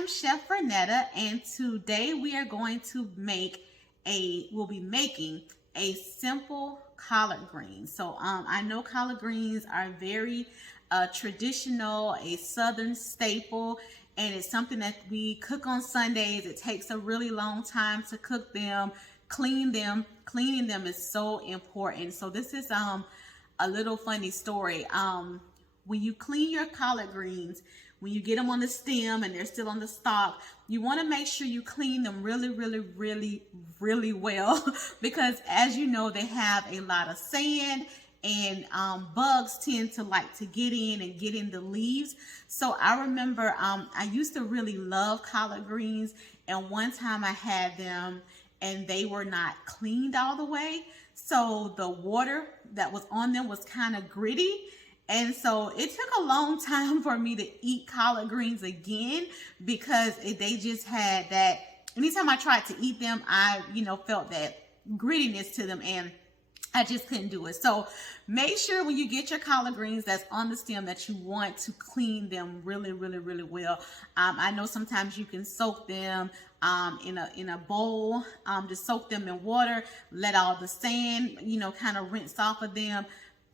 am Chef Vernetta, and today we are going to we'll be making a simple collard green. So I know collard greens are very traditional, a Southern staple, and it's something that we cook on Sundays. It takes a really long time to cook them, clean them. Cleaning them is so important. So this is a little funny story. When you clean your collard greens, when you get them on the stem and they're still on the stalk, you want to make sure you clean them really well because, as you know, they have a lot of sand and bugs tend to like to get in and get in the leaves. So I remember I used to really love collard greens, and one time I had them and they were not cleaned all the way. So the water that was on them was kind of gritty. And so it took a long time for me to eat collard greens again because they just had that. Anytime I tried to eat them, I, felt that grittiness to them, and I just couldn't do it. So make sure when you get your collard greens that's on the stem that you want to clean them really well. I know sometimes you can soak them in a bowl, just soak them in water, let all the sand, kind of rinse off of them.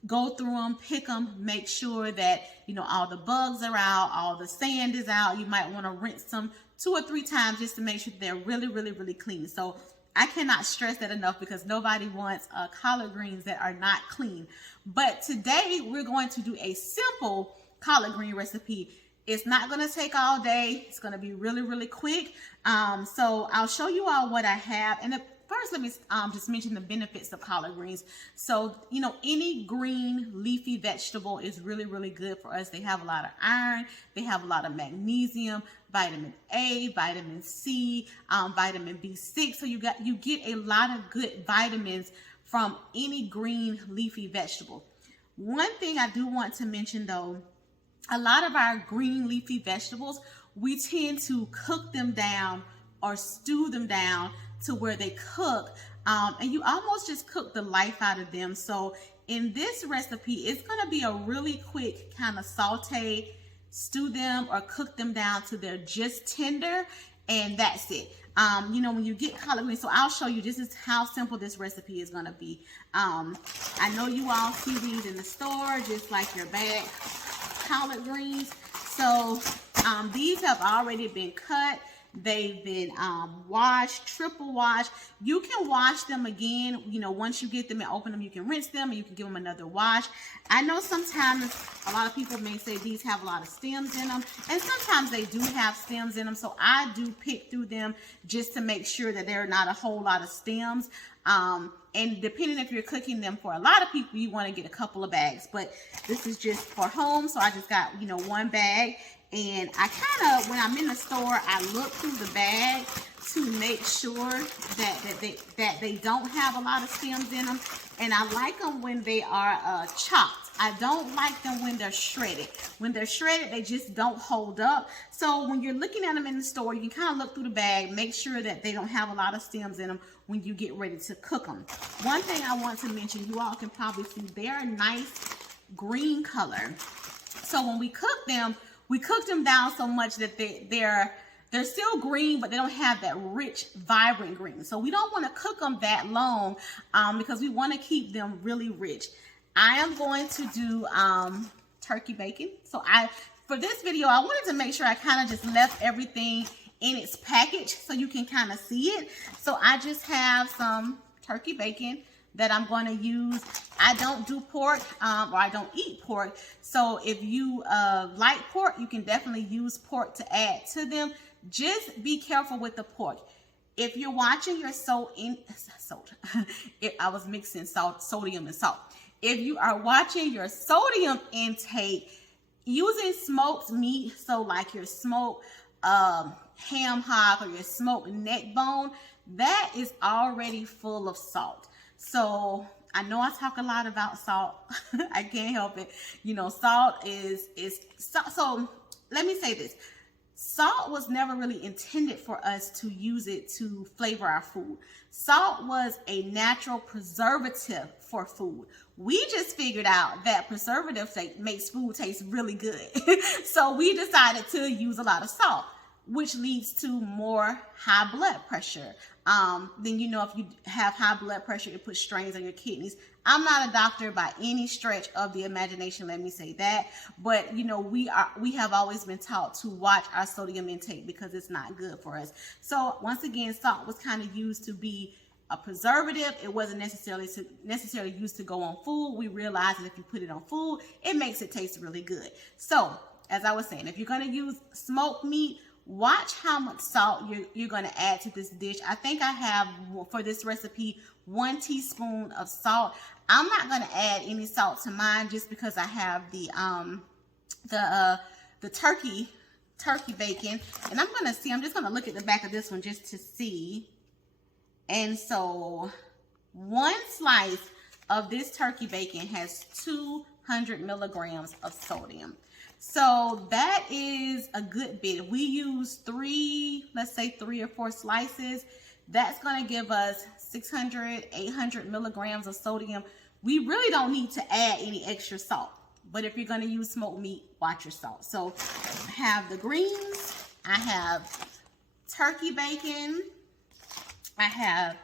Go through them, pick them, make sure that, all the bugs are out, all the sand is out. You might want to rinse them 2 or 3 times just to make sure they're really clean. So I cannot stress that enough because nobody wants collard greens that are not clean. But today we're going to do a simple collard green recipe. It's not going to take all day. It's going to be really quick. So I'll show you all what I have. And first, let me just mention the benefits of collard greens. So, any green leafy vegetable is really good for us. They have a lot of iron. They have a lot of magnesium, vitamin A, vitamin C, vitamin B6. So you get a lot of good vitamins from any green leafy vegetable. One thing I do want to mention though, a lot of our green leafy vegetables, we tend to cook them down or stew them down to where they cook, and you almost just cook the life out of them. So in this recipe, it's going to be a really quick kind of saute, stew them or cook them down to they're just tender, and that's it. When you get collard greens, so I'll show you, this is how simple this recipe is going to be. I know you all see these in the store, just like your bag collard greens. So these have already been cut. They've been washed, triple washed. You can wash them again. Once you get them and open them, you can rinse them and you can give them another wash. I know sometimes a lot of people may say these have a lot of stems in them, and sometimes they do have stems in them. So I do pick through them just to make sure that there are not a whole lot of stems. And depending if you're cooking them for a lot of people, you want to get a couple of bags. But this is just for home, so I just got, 1 bag. And I kind of, when I'm in the store, I look through the bag to make sure that they don't have a lot of stems in them. And I like them when they are chopped. I don't like them when they're shredded. When they're shredded, they just don't hold up. So when you're looking at them in the store, you can kind of look through the bag, make sure that they don't have a lot of stems in them when you get ready to cook them. One thing I want to mention, you all can probably see they're a nice green color. So when we cook them down so much that they're still green, but they don't have that rich, vibrant green. So we don't want to cook them that long because we want to keep them really rich. I am going to do turkey bacon. So for this video, I wanted to make sure I kind of just left everything in its package so you can kind of see it. So I just have some turkey bacon that I'm going to use. I don't do pork or I don't eat pork. So if you like pork, you can definitely use pork to add to them. Just be careful with the pork. If you're watching your I was mixing sodium and salt. If you are watching your sodium intake using smoked meat, so like your smoked ham hock or your smoked neck bone, that is already full of salt. So I know I talk a lot about salt. I can't help it. Salt is so let me say this. Salt was never really intended for us to use it to flavor our food. Salt was a natural preservative for food. We just figured out that preservative makes food taste really good. So we decided to use a lot of salt. which leads to more high blood pressure. Then, you know, if you have high blood pressure, it puts strains on your kidneys. I'm not a doctor by any stretch of the imagination, let me say that. But, you know, we have always been taught to watch our sodium intake because it's not good for us. So once again, salt was kind of used to be a preservative. It wasn't necessarily used to go on food. We realized that if you put it on food, it makes it taste really good. So as I was saying, if you're going to use smoked meat, watch how much salt you're going to add to this dish. I think I have, for this recipe, 1 teaspoon of salt. I'm not going to add any salt to mine just because I have the turkey bacon. And I'm just going to look at the back of this one just to see. And so 1 slice of this turkey bacon has 200 milligrams of sodium. So that is a good bit. If we use let's say 3 or 4 slices, that's going to give us 600, 800 milligrams of sodium. We really don't need to add any extra salt. But if you're going to use smoked meat, watch your salt. So I have the greens, I have turkey bacon, I have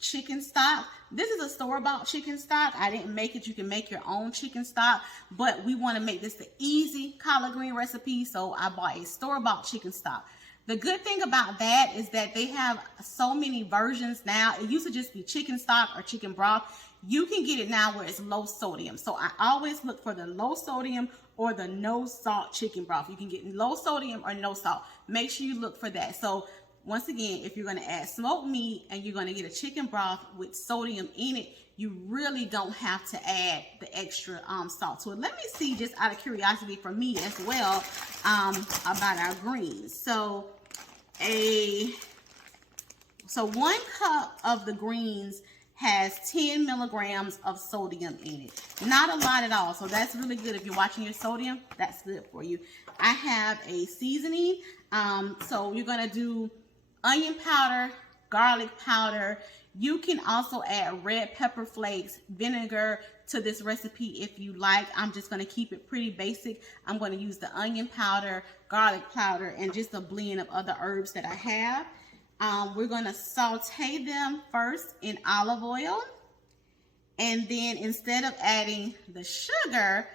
chicken stock. This is a store-bought chicken stock. I didn't make it. You can make your own chicken stock, but we want to make this the easy collard green recipe, so I bought a store-bought chicken stock. The good thing about that is that they have so many versions now. It used to just be chicken stock or chicken broth. You can get it now where it's low sodium. So I always look for the low sodium or the no salt chicken broth. You can get low sodium or no salt. Make sure you look for that. So once again, if you're going to add smoked meat and you're going to get a chicken broth with sodium in it, you really don't have to add the extra salt to it. Let me see, just out of curiosity for me as well, about our greens. So 1 cup of the greens has 10 milligrams of sodium in it. Not a lot at all. So that's really good. If you're watching your sodium, that's good for you. I have a seasoning. So you're going to do onion powder, garlic powder. You can also add red pepper flakes, vinegar to this recipe if you like. I'm just going to keep it pretty basic. I'm going to use the onion powder, garlic powder, and just a blend of other herbs that I have. We're going to saute them first in olive oil. And then instead of adding the sugar,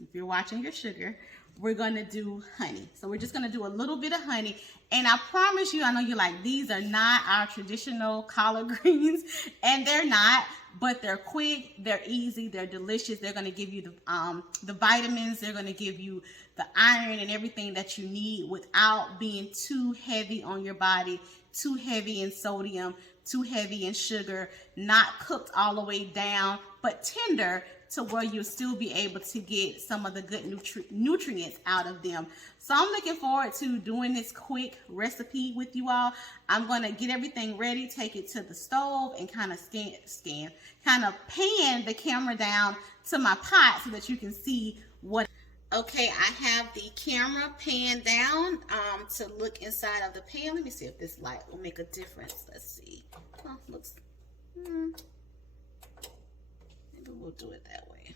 if you're watching your sugar, we're going to do honey. So we're just going to do a little bit of honey. And I promise you, I know you're like, these are not our traditional collard greens. And they're not, but they're quick, they're easy, they're delicious. They're going to give you the vitamins. They're going to give you the iron and everything that you need without being too heavy on your body, too heavy in sodium, too heavy in sugar, not cooked all the way down, but tender to where you'll still be able to get some of the good nutrients out of them. So I'm looking forward to doing this quick recipe with you all. I'm going to get everything ready, take it to the stove, and kind of pan the camera down to my pot so that you can see what. Okay, I have the camera pan down to look inside of the pan. Let me see if this light will make a difference. Let's see. Oh, looks. Maybe we'll do it that way.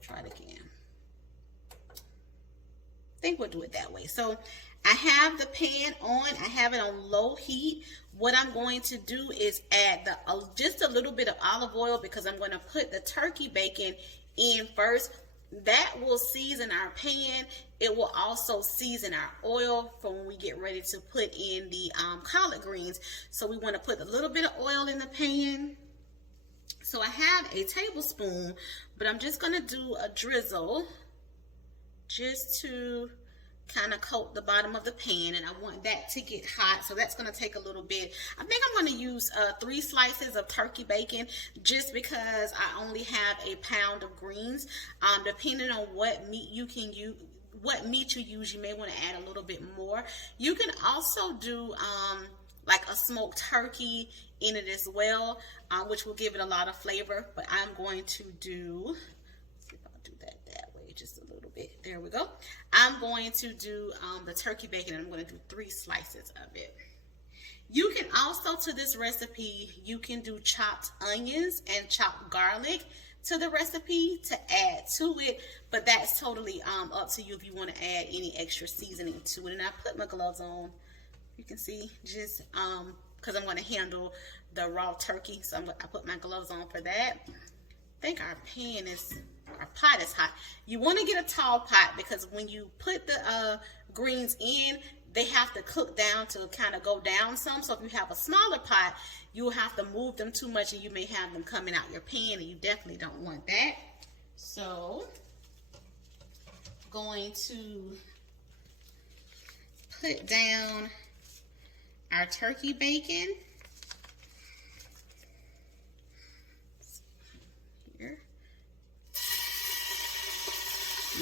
Try it again. I think we'll do it that way. So I have the pan on. I have it on low heat. What I'm going to do is add just a little bit of olive oil because I'm going to put the turkey bacon in first. That will season our pan. It will also season our oil for when we get ready to put in the collard greens. So we want to put a little bit of oil in the pan. So I have a tablespoon, but I'm just going to do a drizzle just to kind of coat the bottom of the pan, and I want that to get hot, so that's going to take a little bit. I think I'm going to use 3 slices of turkey bacon just because I only have a pound of greens. Depending on what meat you use, you may want to add a little bit more. You can also do like a smoked turkey in it as well, which will give it a lot of flavor. But I'm going to do, let's see if I'll do that way just a little bit. There we go. I'm going to do the turkey bacon, and I'm going to do 3 slices of it. You can also, to this recipe, you can do chopped onions and chopped garlic. to the recipe to add to it, but that's totally up to you if you want to add any extra seasoning to it. And I put my gloves on, you can see, just because I'm going to handle the raw turkey, so I put my gloves on for that. I think our pot is hot. You want to get a tall pot because when you put the greens in, they have to cook down to kind of go down some. So if you have a smaller pot, you'll have to move them too much and you may have them coming out your pan, and you definitely don't want that. So going to put down our turkey bacon. Here.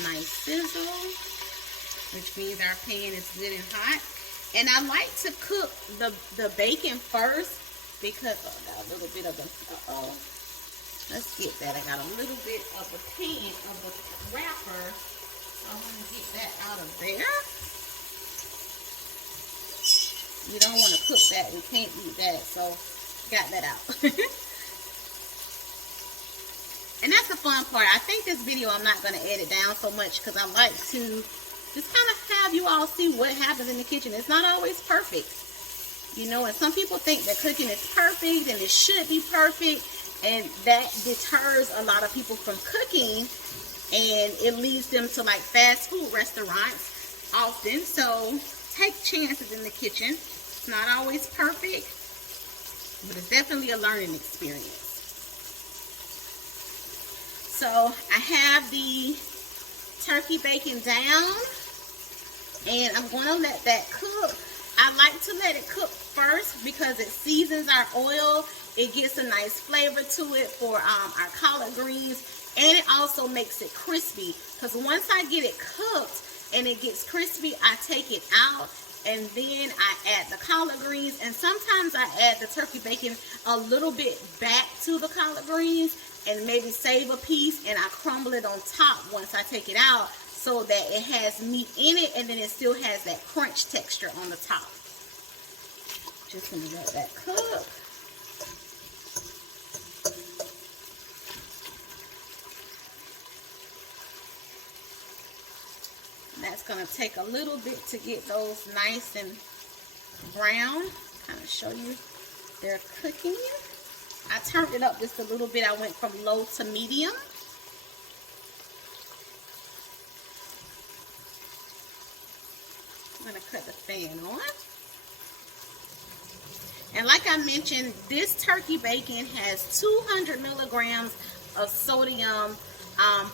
Nice sizzle, which means our pan is good and hot. And I like to cook the bacon first because I got a little bit of the, let's get that. I got a little bit of the pan, of the wrapper. So I'm going to get that out of there. You don't want to cook that. We can't eat that. So got that out. And that's the fun part. I think this video I'm not going to edit down so much because I like to just kind of have you all see what happens in the kitchen. It's not always perfect, you know, and some people think that cooking is perfect and it should be perfect, and that deters a lot of people from cooking, and it leads them to like fast food restaurants often. So take chances in the kitchen. It's not always perfect, but it's definitely a learning experience. So I have the turkey bacon down, and I'm going to let that cook. I like to let it cook first because it seasons our oil. It gets a nice flavor to it for our collard greens, and it also makes it crispy, because once I get it cooked and it gets crispy, I take it out and then I add the collard greens, and sometimes I add the turkey bacon a little bit back to the collard greens and maybe save a piece, and I crumble it on top once I take it out so that it has meat in it and then it still has that crunch texture on the top. Just gonna let that cook. That's gonna take a little bit to get those nice and brown. Kind of show you they're cooking. I turned it up just a little bit. I went from low to medium. I'm gonna cut the fan on. And like I mentioned, this turkey bacon has 200 milligrams of sodium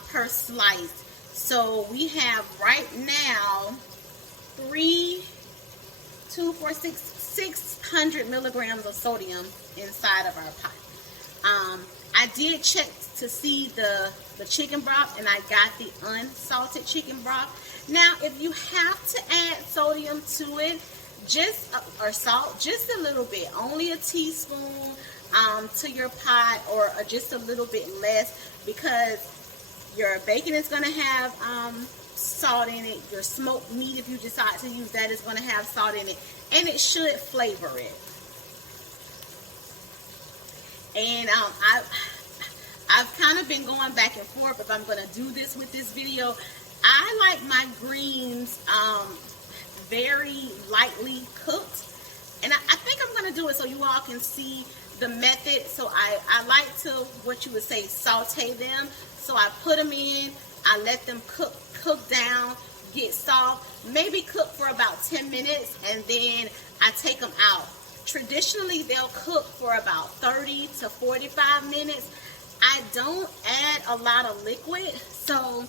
per slice. So we have right now 600 milligrams of sodium inside of our pot. I did check to see the chicken broth, and I got the unsalted chicken broth. Now, if you have to add sodium to it, or salt, just a little bit, only a teaspoon to your pot, or just a little bit less, because your bacon is going to have salt in it. Your smoked meat, if you decide to use that, is going to have salt in it, and it should flavor it. And I've kind of been going back and forth if I'm going to do this with this video. I like my greens very lightly cooked, and I think I'm going to do it so you all can see the method. So I like to, what you would say, saute them. So I put them in, I let them cook down, get soft, maybe cook for about 10 minutes, and then I take them out. Traditionally, they'll cook for about 30 to 45 minutes. I don't add a lot of liquid. So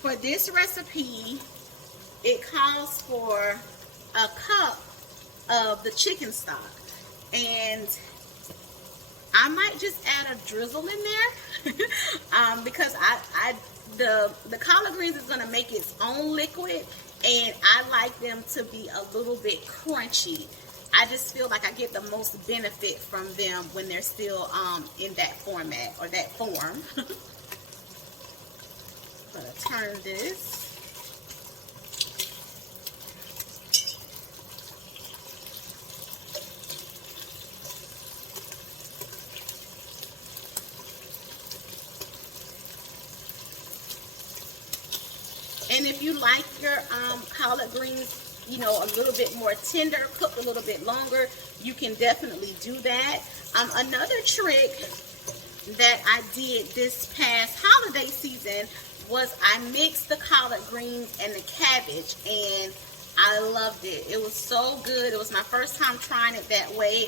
for this recipe, it calls for a cup of the chicken stock. And I might just add a drizzle in there because the collard greens is going to make its own liquid, and I like them to be a little bit crunchy. I just feel like I get the most benefit from them when they're still in that format, or that form. I'm going to turn this. if you like your collard greens, you know, a little bit more tender, cooked a little bit longer, you can definitely do that. Another trick that I did this past holiday season was I mixed the collard greens and the cabbage, and I loved it. It was so good. It was my first time trying it that way,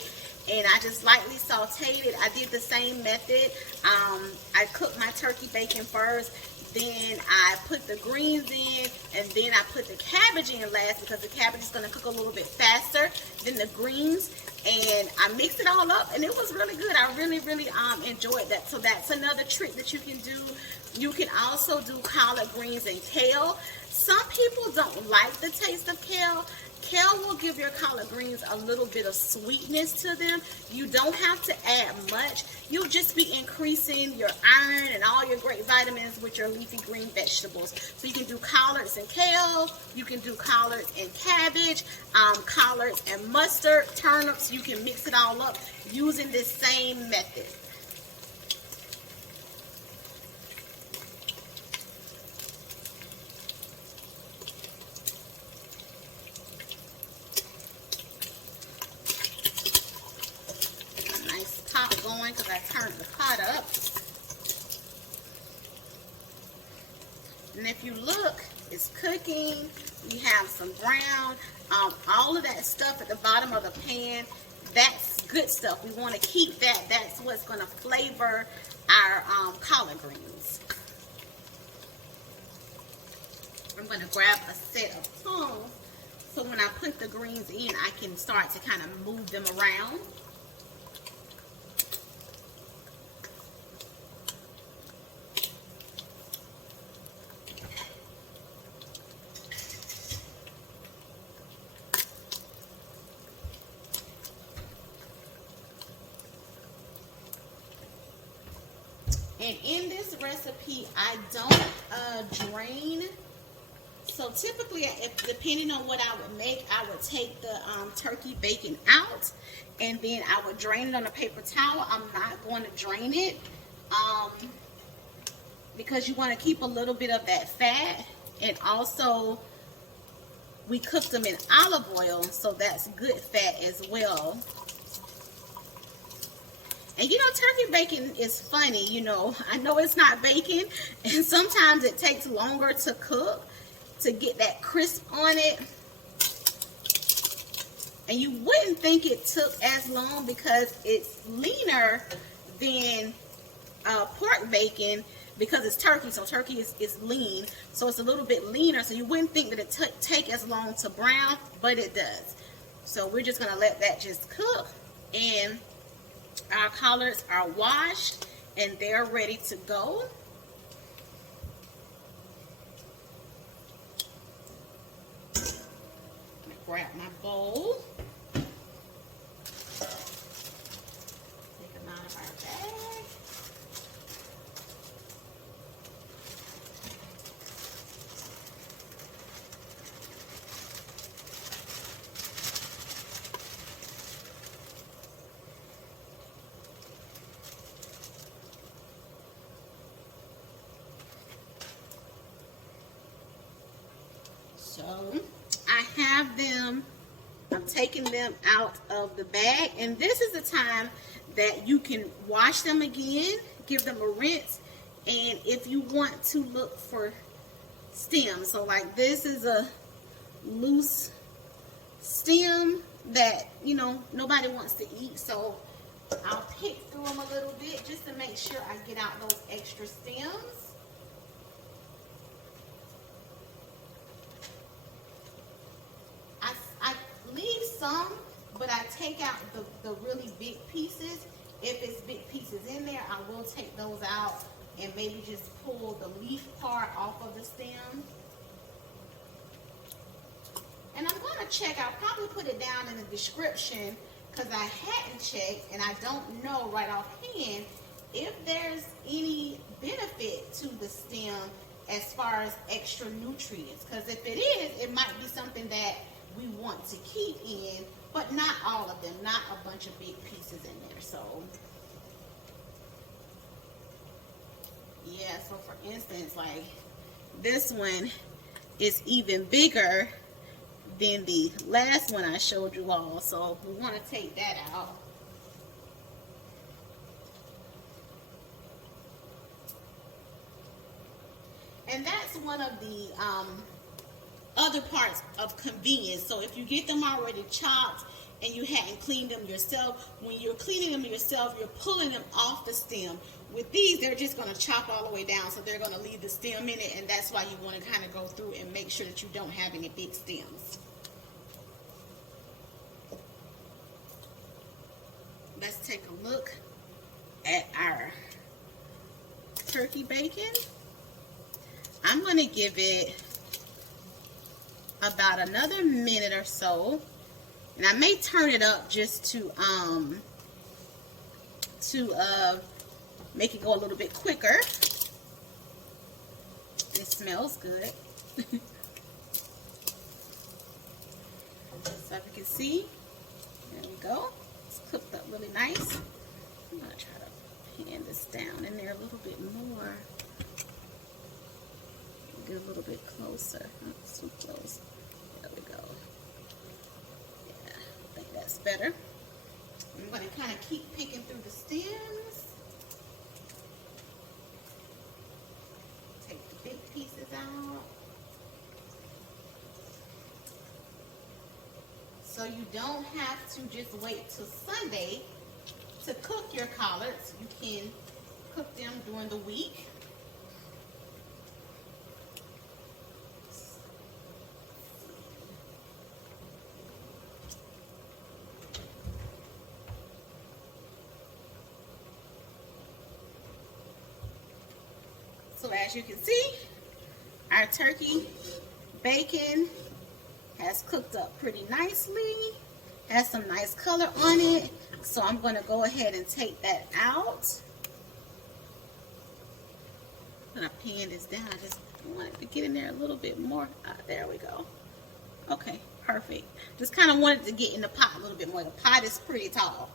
and I just lightly sauteed it. I did the same method. I cooked my turkey bacon first, then I put the greens in, and then I put the cabbage in last because the cabbage is going to cook a little bit faster than the greens. And I mixed it all up, and it was really good. I really enjoyed that. So that's another trick that you can do. You can also do collard greens and kale. Some people don't like the taste of kale. Kale will give your collard greens a little bit of sweetness to them. You don't have to add much. You'll just be increasing your iron and all your great vitamins with your leafy green vegetables. So you can do collards and kale. You can do collards and cabbage, collards and mustard, turnips. You can mix it all up using this same method. Going because I turned the pot up. And if you look, it's cooking. We have some brown. All of that stuff at the bottom of the pan, that's good stuff. We want to keep that. That's what's going to flavor our collard greens. I'm going to grab a set of tongs so when I put the greens in, I can start to kind of move them around. And in this recipe, I don't drain. So typically, if depending on what I would make, I would take the turkey bacon out, and then I would drain it on a paper towel. I'm not going to drain it because you want to keep a little bit of that fat. And also, we cooked them in olive oil, so that's good fat as well. And you know, turkey bacon is funny, you know. I know it's not bacon, and sometimes it takes longer to cook to get that crisp on it. And you wouldn't think it took as long because it's leaner than pork bacon because it's turkey. So turkey is lean, so it's a little bit leaner. So you wouldn't think that it take as long to brown, but it does. So we're just going to let that just cook. And our collards are washed and they're ready to go. Grab my bowl. Take them out of our bag. So I have them, I'm taking them out of the bag, and this is the time that you can wash them again, give them a rinse, and if you want to look for stems, so like this is a loose stem that, you know, nobody wants to eat, so I'll pick through them a little bit just to make sure I get out those extra stems. Leave some, but I take out the really big pieces. If it's big pieces in there, I will take those out and maybe just pull the leaf part off of the stem. And I'm going to check, I'll probably put it down in the description because I hadn't checked and I don't know right offhand if there's any benefit to the stem as far as extra nutrients. Because if it is, it might be something that we want to keep in, but not all of them, not a bunch of big pieces in there. So yeah, so for instance, like this one is even bigger than the last one I showed you all. So we want to take that out. And that's one of the other parts of convenience. So if you get them already chopped and you hadn't cleaned them yourself, when you're cleaning them yourself, you're pulling them off the stem. With these, they're just going to chop all the way down, so they're going to leave the stem in it, and that's why you want to kind of go through and make sure that you don't have any big stems. Let's take a look at our turkey bacon. I'm going to give it about another minute or so, and I may turn it up just to make it go a little bit quicker. It smells good. So if you can see, there we go. It's cooked up really nice. I'm going to try to pan this down in there a little bit more. Get a little bit closer. Not so close. There we go. Yeah, I think that's better. I'm going to kind of keep picking through the stems. Take the big pieces out. So you don't have to just wait till Sunday to cook your collards. You can cook them during the week. So as you can see, our turkey bacon has cooked up pretty nicely. Has some nice color on it. So I'm going to go ahead and take that out. I'm going to pan this down. I just wanted to get in there a little bit more. There we go. Okay, perfect. Just kind of wanted to get in the pot a little bit more. The pot is pretty tall.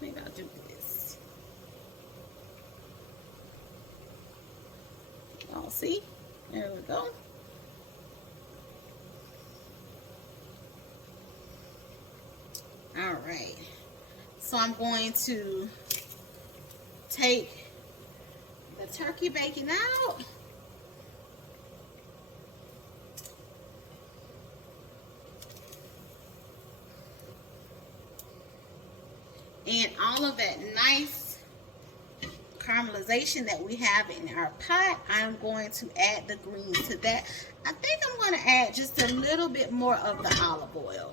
Maybe I'll do this. Y'all see? There we go. All right. So I'm going to take the turkey bacon out. And all of that nice caramelization that we have in our pot, I'm going to add the greens to that. I think I'm going to add just a little bit more of the olive oil.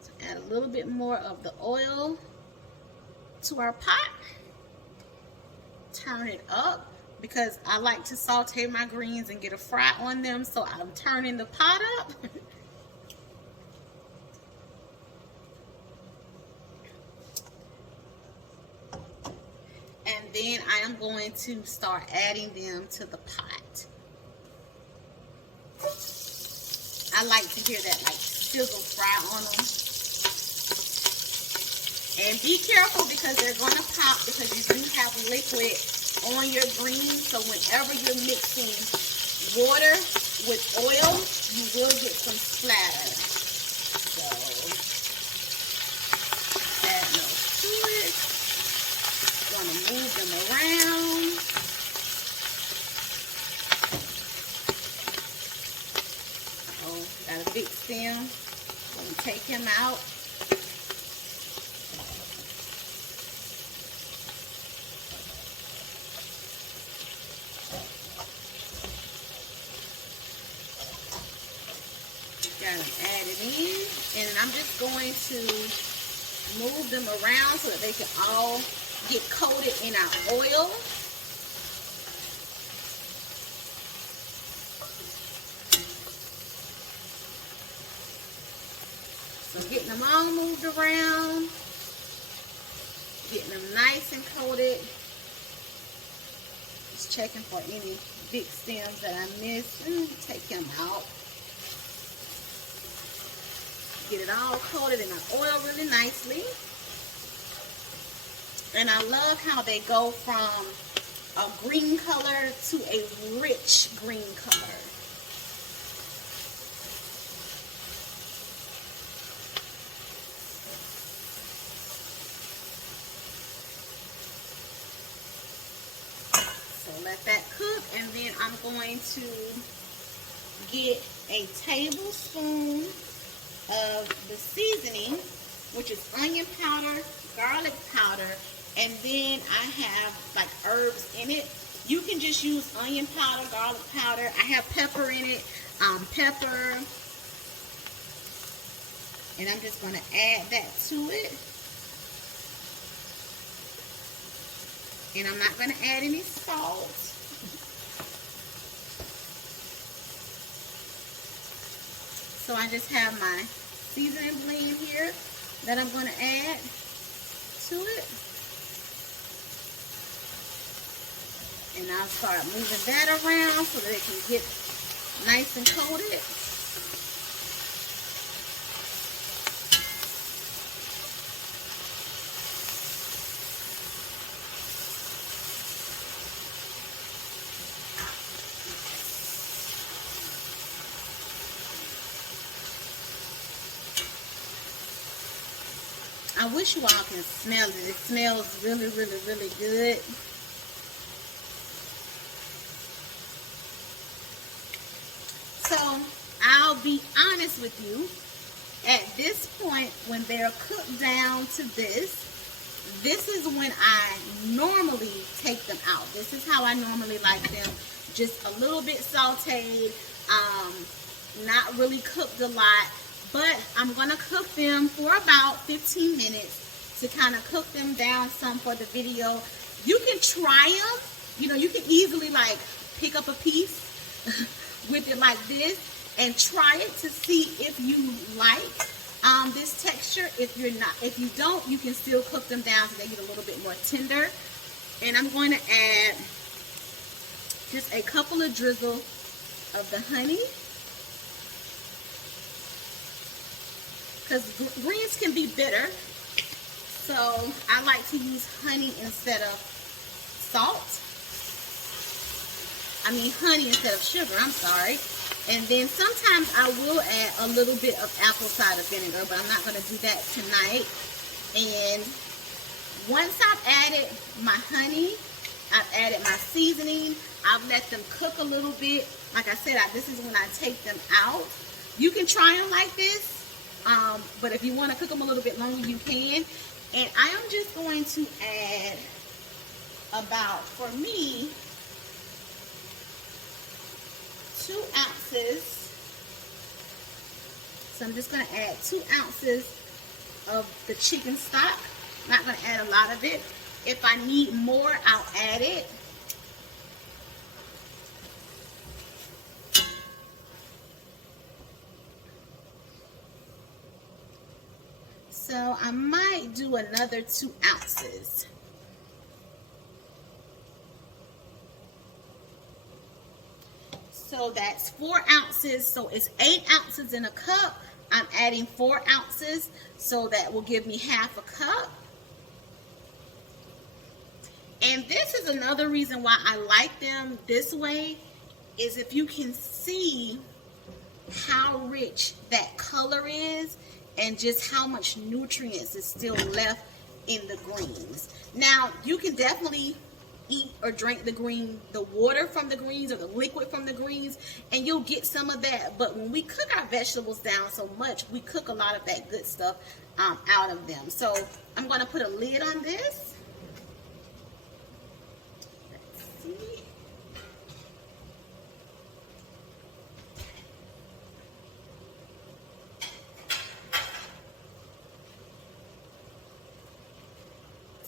So add a little bit more of the oil to our pot. Turn it up because I like to saute my greens and get a fry on them, so I'm turning the pot up. And then I am going to start adding them to the pot. I like to hear that like sizzle fry on them. And be careful because they're going to pop because you do have liquid on your greens. So whenever you're mixing water with oil, you will get some splatter. So add those to it. Want to move them around. Oh, got a big stem. Let me take him out. Got them added in, and I'm just going to move them around so that they can all get coated in our oil. So getting them all moved around, getting them nice and coated. Just checking for any big stems that I missed. Take them out. Get it all coated in our oil really nicely. And I love how they go from a green color to a rich green color. So let that cook, and then I'm going to get a tablespoon of the seasoning, which is onion powder, garlic powder, and then I have like herbs in it. You can just use onion powder, garlic powder. I have pepper in it, pepper, and I'm just going to add that to it. And I'm not going to add any salt. So I just have my seasoning blend here that I'm going to add to it. And I'll start moving that around so that it can get nice and coated. I wish you all can smell it. It smells really, really, really good. So, I'll be honest with you. At this point, when they're cooked down to this is when I normally take them out. This is how I normally like them. Just a little bit sauteed, not really cooked a lot. But I'm going to cook them for about 15 minutes to kind of cook them down some for the video. You can try them. You know, you can easily like pick up a piece with it like this and try it to see if you like this texture. If you don't, you can still cook them down so they get a little bit more tender. And I'm going to add just a couple of drizzle of the honey. Because greens can be bitter, so I like to use honey instead of salt. I mean honey instead of sugar, I'm sorry. And then sometimes I will add a little bit of apple cider vinegar, but I'm not going to do that tonight. And once I've added my honey, I've added my seasoning, I've let them cook a little bit. Like I said, this is when I take them out. You can try them like this. But if you want to cook them a little bit longer, you can. And I am just going to add about, for me, 2 ounces. So I'm just going to add 2 ounces of the chicken stock. I'm not going to add a lot of it. If I need more, I'll add it. So I might do another 2 ounces. So that's 4 ounces. So it's 8 ounces in a cup. I'm adding 4 ounces. So that will give me half a cup. And this is another reason why I like them this way, is if you can see how rich that color is and just how much nutrients is still left in the greens. Now, you can definitely eat or drink the water from the greens or the liquid from the greens, and you'll get some of that. But when we cook our vegetables down so much, we cook a lot of that good stuff out of them. So I'm going to put a lid on this. Let's see.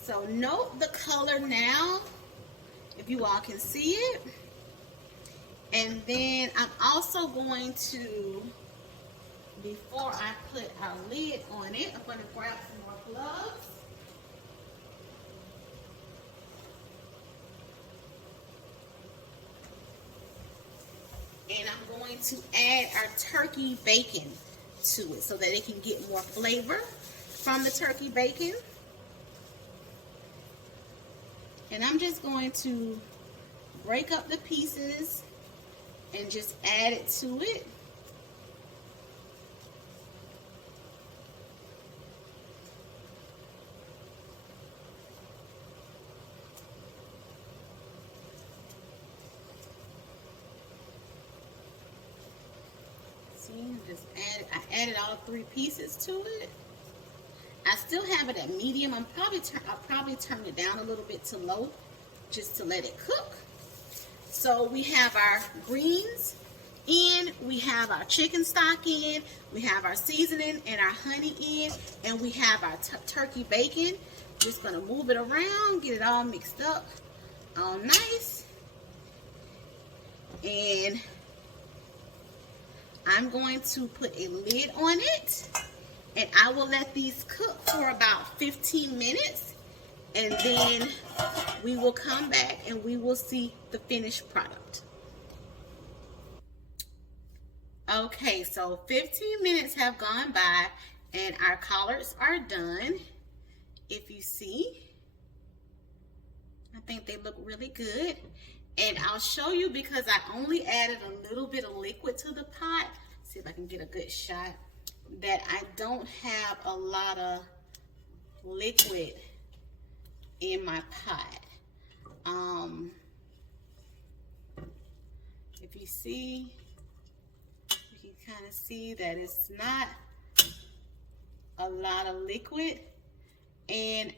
So note the color now, if you all can see it. And then I'm also going to, before I put our lid on it, I'm going to grab some more gloves. And I'm going to add our turkey bacon to it so that it can get more flavor from the turkey bacon. And I'm just going to break up the pieces and just add it to it. I added all 3 pieces to it. I still have it at medium. I'll probably turn it down a little bit to low just to let it cook. So we have our greens in, we have our chicken stock in, we have our seasoning and our honey in, and we have our turkey bacon. Just gonna move it around, get it all mixed up, all nice. And I'm going to put a lid on it, and I will let these cook for about 15 minutes, and then we will come back and we will see the finished product. Okay, so 15 minutes have gone by and our collards are done. If you see, I think they look really good. And I'll show you, because I only added a little bit of liquid to the pot. See if I can get a good shot. That I don't have a lot of liquid in my pot. If you see, you can kind of see that it's not a lot of liquid. And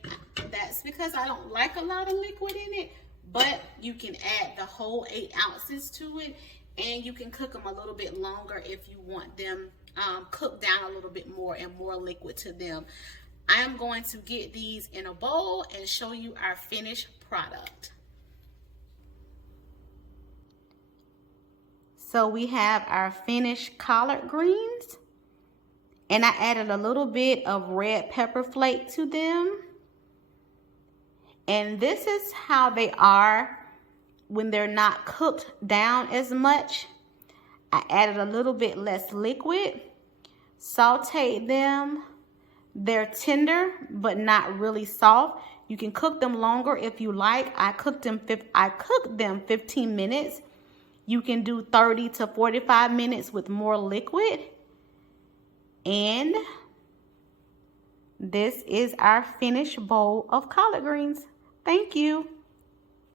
that's because I don't like a lot of liquid in it. But you can add the whole 8 ounces to it, and you can cook them a little bit longer if you want them cooked down a little bit more and more liquid to them. I am going to get these in a bowl and show you our finished product. So we have our finished collard greens, and I added a little bit of red pepper flake to them. And this is how they are when they're not cooked down as much. I added a little bit less liquid, sauteed them. They're tender, but not really soft. You can cook them longer if you like. I cooked them 15 minutes. You can do 30 to 45 minutes with more liquid. And this is our finished bowl of collard greens. Thank you.